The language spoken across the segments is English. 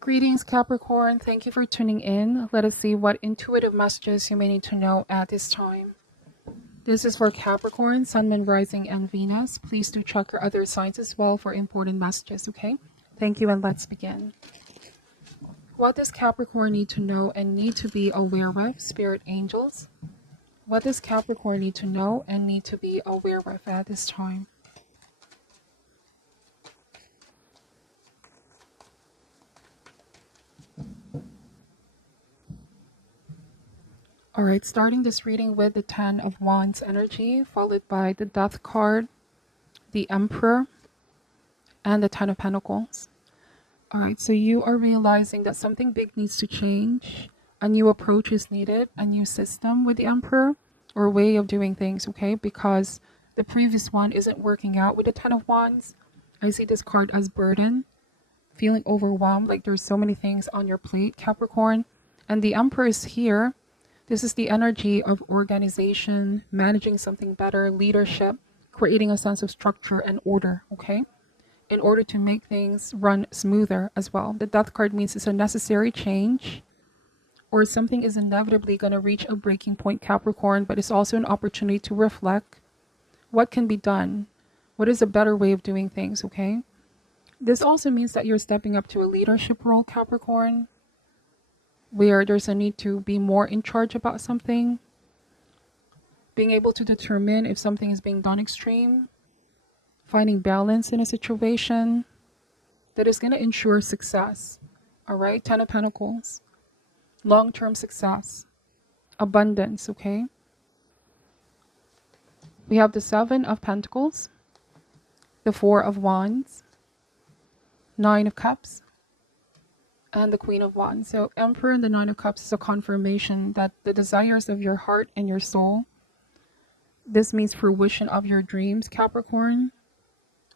Greetings, Capricorn. Thank you for tuning in. Let us see what intuitive messages you may need to know at this time. This is for Capricorn, Sun, Moon, Rising, and Venus. Please do check your other signs as well for important messages, okay? Thank you, and let's begin. What does Capricorn need to know and need to be aware of, Spirit Angels? What does Capricorn need to know and need to be aware of at this time? Alright, starting this reading with the Ten of Wands energy, followed by the Death card, the Emperor, and the Ten of Pentacles. Alright, so you are realizing that something big needs to change. A new approach is needed, a new system with the Emperor, or way of doing things, okay? Because the previous one isn't working out with the Ten of Wands. I see this card as burden, feeling overwhelmed, like there's so many things on your plate, Capricorn. And the Emperor is here. This is the energy of organization, managing something better, leadership, creating a sense of structure and order, okay? In order to make things run smoother as well. The Death card means it's a necessary change, or something is inevitably going to reach a breaking point, Capricorn, but it's also an opportunity to reflect what can be done. What is a better way of doing things, okay? This also means that you're stepping up to a leadership role, Capricorn, where there's a need to be more in charge about something, being able to determine if something is being done extreme, finding balance in a situation that is going to ensure success. All right, Ten of Pentacles, long-term success, abundance, okay? We have the Seven of Pentacles, the Four of Wands, Nine of Cups, and the Queen of Wands. So Emperor and the Nine of Cups is a confirmation that the desires of your heart and your soul, this means fruition of your dreams, Capricorn,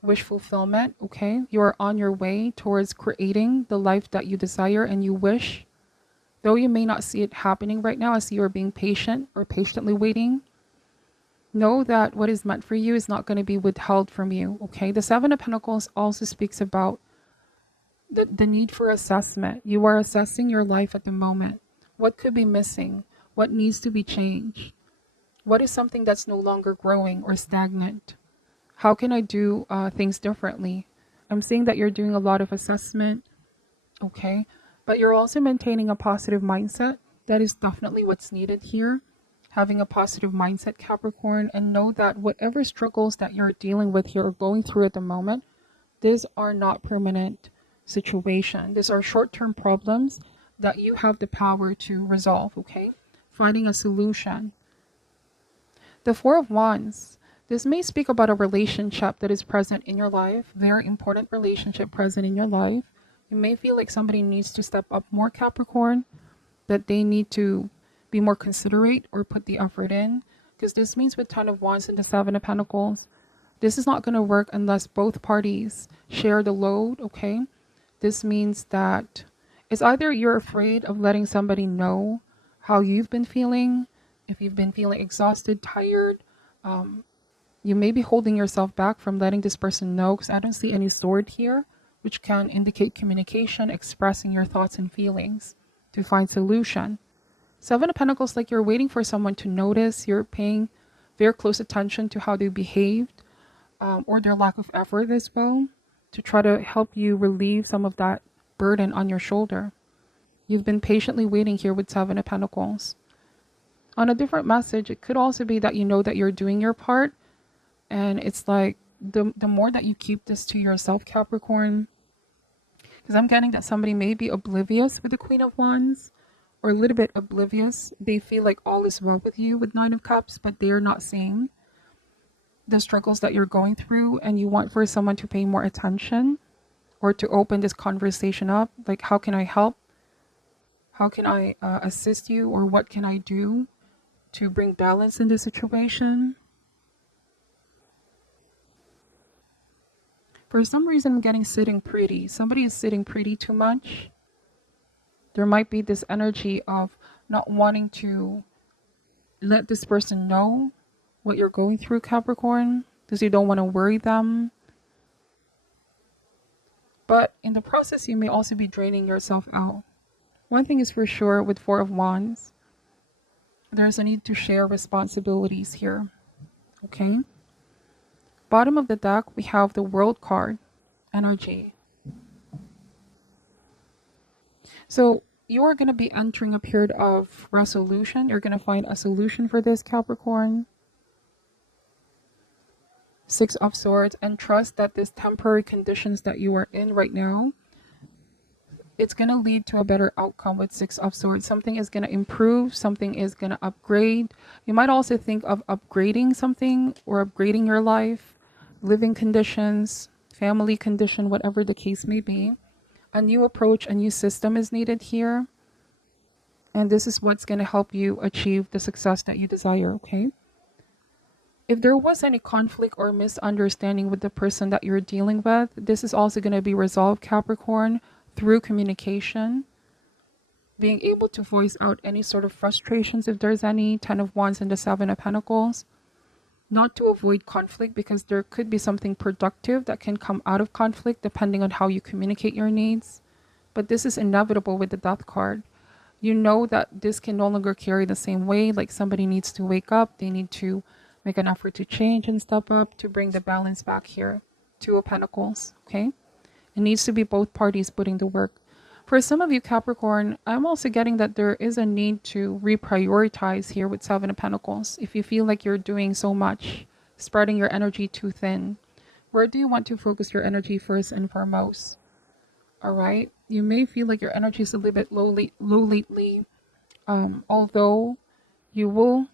wish fulfillment, okay? You are on your way towards creating the life that you desire and you wish. Though you may not see it happening right now as you are being patient or patiently waiting, know that what is meant for you is not going to be withheld from you, okay? The Seven of Pentacles also speaks about the need for assessment. You are assessing your life at the moment. What could be missing? What needs to be changed? What is something that's no longer growing or stagnant? How can I do things differently? I'm seeing that you're doing a lot of assessment, okay? But you're also maintaining a positive mindset. That is definitely what's needed here. Having a positive mindset, Capricorn, and know that whatever struggles that you're dealing with here or going through at the moment, these are not permanent situation. These are short-term problems that you have the power to resolve, okay? Finding a solution. The Four of Wands. This may speak about a relationship that is present in your life, very important relationship present in your life. You may feel like somebody needs to step up more, Capricorn, that they need to be more considerate or put the effort in, because this means with Ten of Wands and the Seven of Pentacles, this is not going to work unless both parties share the load, okay? This means that it's either you're afraid of letting somebody know how you've been feeling. If you've been feeling exhausted, tired, you may be holding yourself back from letting this person know, because I don't see any sword here, which can indicate communication, expressing your thoughts and feelings to find solution. Seven of Pentacles, like you're waiting for someone to notice. You're paying very close attention to how they behaved, or their lack of effort as well, to try to help you relieve some of that burden on your shoulder. You've been patiently waiting here with Seven of Pentacles. On a different message, it could also be that you know that you're doing your part, and it's like the more that you keep this to yourself, Capricorn, because I'm getting that somebody may be oblivious with the Queen of Wands, or a little bit oblivious. They feel like all is well with you with Nine of Cups, but they are not seeing the struggles that you're going through, and you want for someone to pay more attention or to open this conversation up. Like, how can I help? How can I assist you? Or what can I do to bring balance in this situation? For some reason, I'm getting sitting pretty. Somebody is sitting pretty too much. There might be this energy of not wanting to let this person know what you're going through, Capricorn, because you don't want to worry them. But in the process, you may also be draining yourself out. One thing is for sure with Four of Wands, there's a need to share responsibilities here. Okay? Bottom of the deck, we have the World card, energy. So you are going to be entering a period of resolution. You're going to find a solution for this, Capricorn. Six of Swords, and trust that this temporary conditions that you are in right now, it's going to lead to a better outcome with Six of Swords. Something is going to improve. Something is going to upgrade. You might also think of upgrading something or upgrading your life, living conditions, family condition, whatever the case may be. A new approach, a new system is needed here. And this is what's going to help you achieve the success that you desire, okay? If there was any conflict or misunderstanding with the person that you're dealing with, this is also going to be resolved, Capricorn, through communication. Being able to voice out any sort of frustrations if there's any. Ten of Wands and the Seven of Pentacles. Not to avoid conflict, because there could be something productive that can come out of conflict depending on how you communicate your needs. But this is inevitable with the Death card. You know that this can no longer carry the same way. Like somebody needs to wake up. They need to make an effort to change and step up to bring the balance back here. Two of Pentacles, okay? It needs to be both parties putting the work. For some of you, Capricorn, I'm also getting that there is a need to reprioritize here with Seven of Pentacles. If you feel like you're doing so much, spreading your energy too thin, where do you want to focus your energy first and foremost? All right? You may feel like your energy is a little bit low lately, although you will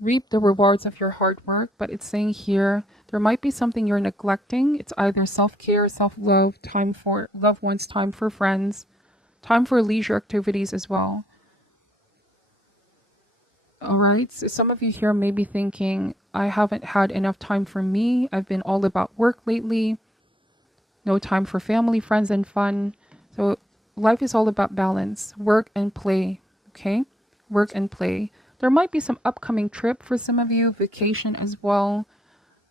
reap the rewards of your hard work, but it's saying here there might be something you're neglecting. It's either self-care, self-love, time for loved ones, time for friends, time for leisure activities as well. All right, so some of you here may be thinking, I haven't had enough time for me. I've been all about work lately. No time for family, friends, and fun. So life is all about balance, work and play, okay? Work and play. There might be some upcoming trip for some of you, vacation as well.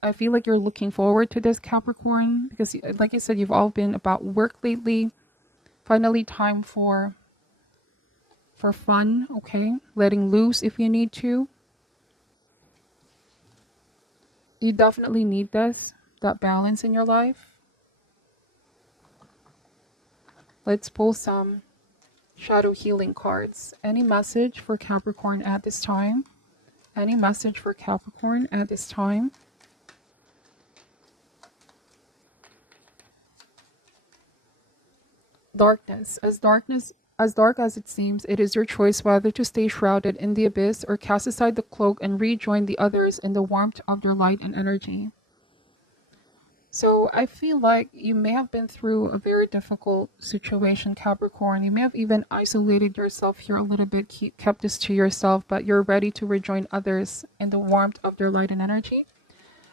I feel like you're looking forward to this, Capricorn, because like I said, you've all been about work lately. Finally, time for fun, okay? Letting loose if you need to. You definitely need this, that balance in your life. Let's pull some shadow healing cards. Any message for Capricorn at this time? Any message for Capricorn at this time? Darkness. As dark as it seems, it is your choice whether to stay shrouded in the abyss or cast aside the cloak and rejoin the others in the warmth of their light and energy. So I feel like you may have been through a very difficult situation, Capricorn. You may have even isolated yourself here a little bit, kept this to yourself, but you're ready to rejoin others in the warmth of their light and energy.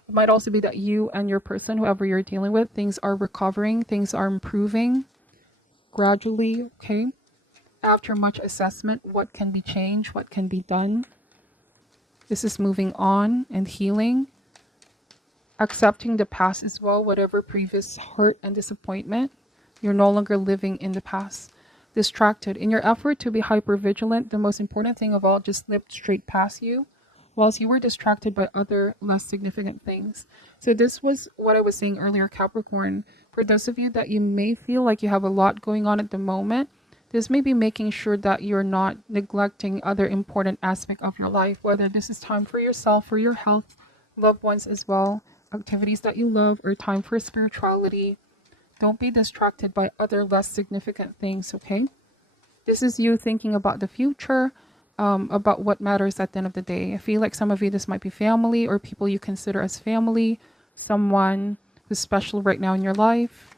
It might also be that you and your person, whoever you're dealing with, things are recovering, things are improving gradually, okay? After much assessment, what can be changed, what can be done. This is moving on and healing. Accepting the past as well, whatever previous hurt and disappointment. You're no longer living in the past. Distracted. In your effort to be hyper vigilant, the most important thing of all just slipped straight past you, whilst you were distracted by other less significant things. So this was what I was saying earlier, Capricorn. For those of you that you may feel like you have a lot going on at the moment, this may be making sure that you're not neglecting other important aspects of your life, whether this is time for yourself, for your health, loved ones as well, activities that you love, or time for spirituality. Don't be distracted by other less significant things, okay? This is you thinking about the future, about what matters at the end of the day. I feel like some of you, this might be family or people you consider as family, someone who's special right now in your life.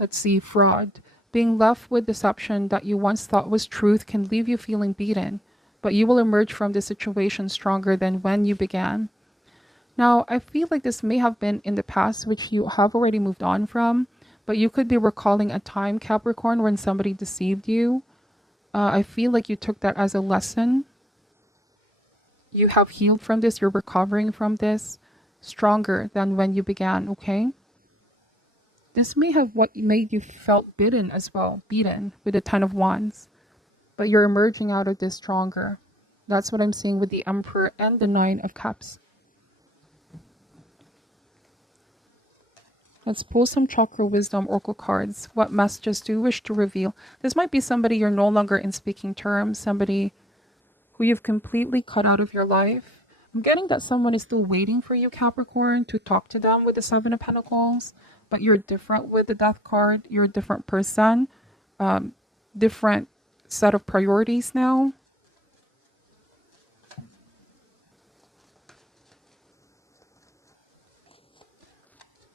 Let's see, fraud. Being left with deception that you once thought was truth can leave you feeling beaten, but you will emerge from this situation stronger than when you began. Now, I feel like this may have been in the past, which you have already moved on from, but you could be recalling a time, Capricorn, when somebody deceived you. I feel like you took that as a lesson. You have healed from this. You're recovering from this stronger than when you began, okay? This may have what made you felt beaten as well, beaten with the Ten of Wands. But you're emerging out of this stronger. That's what I'm seeing with the Emperor and the Nine of Cups. Let's pull some Chakra Wisdom Oracle cards. What messages do you wish to reveal? This might be somebody you're no longer in speaking terms, somebody who you've completely cut out of your life. I'm getting that someone is still waiting for you, Capricorn, to talk to them with the Seven of Pentacles, but you're different with the Death card. You're a different person, different set of priorities now.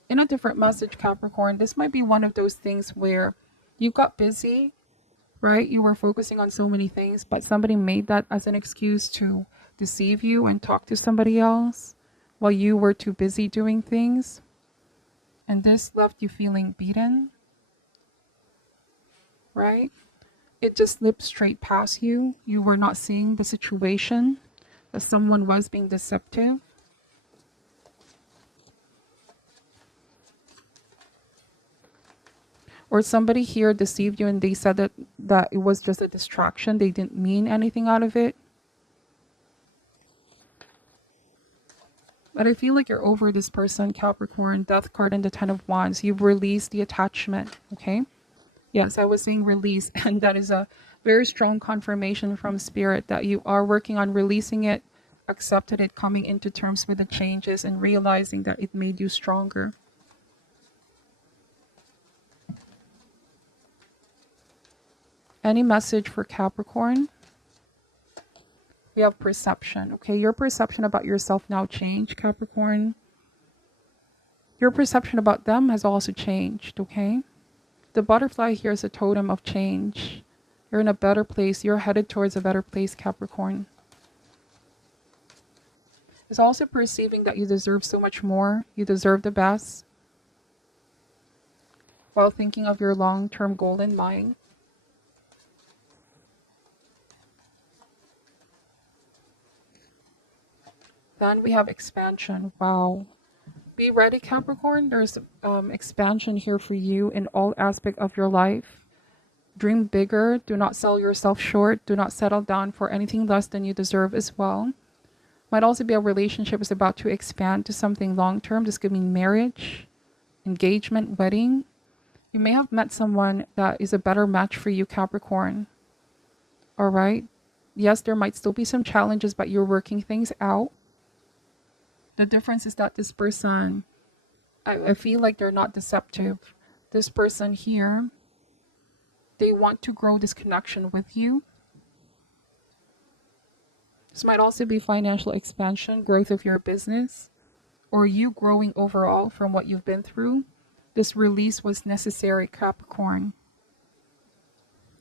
In a different message, Capricorn, this might be one of those things where you got busy, right? You were focusing on so many things, but somebody made that as an excuse to deceive you and talk to somebody else while you were too busy doing things. And this left you feeling beaten, right? It just slipped straight past you. You were not seeing the situation, that someone was being deceptive. Or somebody here deceived you and they said that it was just a distraction. They didn't mean anything out of it. But I feel like you're over this person, Capricorn. Death card and the Ten of Wands. You've released the attachment, okay? Yes, I was saying release. And that is a very strong confirmation from Spirit that you are working on releasing it, accepted it, coming into terms with the changes and realizing that it made you stronger. Any message for Capricorn? We have perception. Okay, your perception about yourself now changed, Capricorn. Your perception about them has also changed, okay? The butterfly here is a totem of change. You're in a better place. You're headed towards a better place, Capricorn. It's also perceiving that you deserve so much more. You deserve the best. While thinking of your long-term goal in mind. Then we have expansion. Wow. Be ready, Capricorn. There's expansion here for you in all aspects of your life. Dream bigger. Do not sell yourself short. Do not settle down for anything less than you deserve as well. Might also be a relationship is about to expand to something long-term. This could mean marriage, engagement, wedding. You may have met someone that is a better match for you, Capricorn. All right. Yes, there might still be some challenges, but you're working things out. The difference is that this person, I feel like they're not deceptive. This person here, they want to grow this connection with you. This might also be financial expansion, growth of your business, or you growing overall from what you've been through. This release was necessary, Capricorn.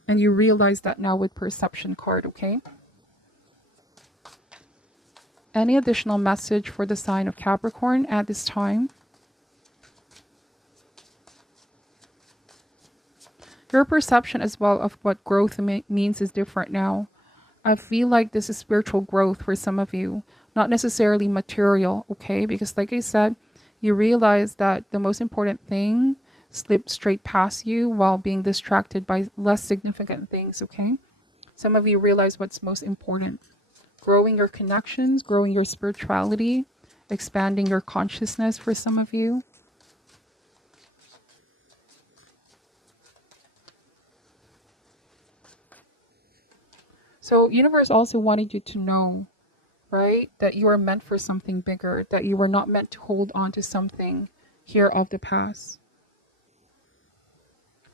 And you realize that now with perception card, okay? Any additional message for the sign of Capricorn at this time? Your perception as well of what growth means is different now. I feel like this is spiritual growth for some of you, not necessarily material, okay? Because like I said, you realize that the most important thing slipped straight past you while being distracted by less significant things, okay? Some of you realize what's most important. Growing your connections, growing your spirituality, expanding your consciousness for some of you. So universe also wanted you to know, right, that you are meant for something bigger, that you were not meant to hold on to something here of the past.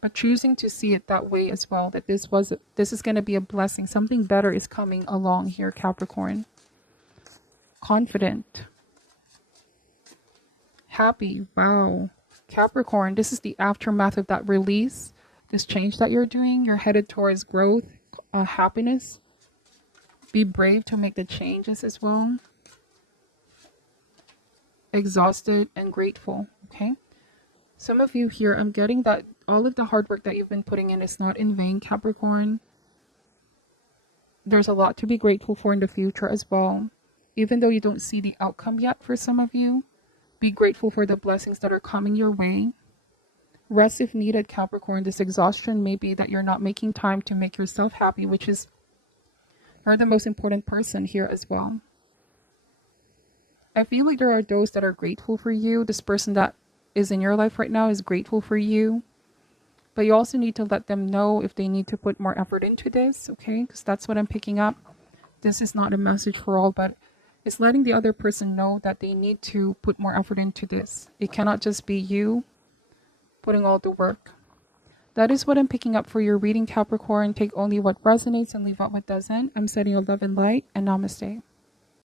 But choosing to see it that way as well, that this is going to be a blessing. Something better is coming along here, Capricorn. Confident. Happy. Wow. Capricorn, this is the aftermath of that release. This change that you're doing, you're headed towards growth, happiness. Be brave to make the changes as well. Exhausted and grateful, okay? Some of you here, I'm getting that all of the hard work that you've been putting in is not in vain, Capricorn. There's a lot to be grateful for in the future as well. Even though you don't see the outcome yet for some of you, be grateful for the blessings that are coming your way. Rest if needed, Capricorn. This exhaustion may be that you're not making time to make yourself happy, which is you're the most important person here as well. I feel like there are those that are grateful for you. This person that is in your life right now is grateful for you. But you also need to let them know if they need to put more effort into this, okay? Because that's what I'm picking up. This is not a message for all, but it's letting the other person know that they need to put more effort into this. It cannot just be you putting all the work. That is what I'm picking up for your reading, Capricorn. Take only what resonates and leave out what doesn't. I'm sending you love and light, and namaste.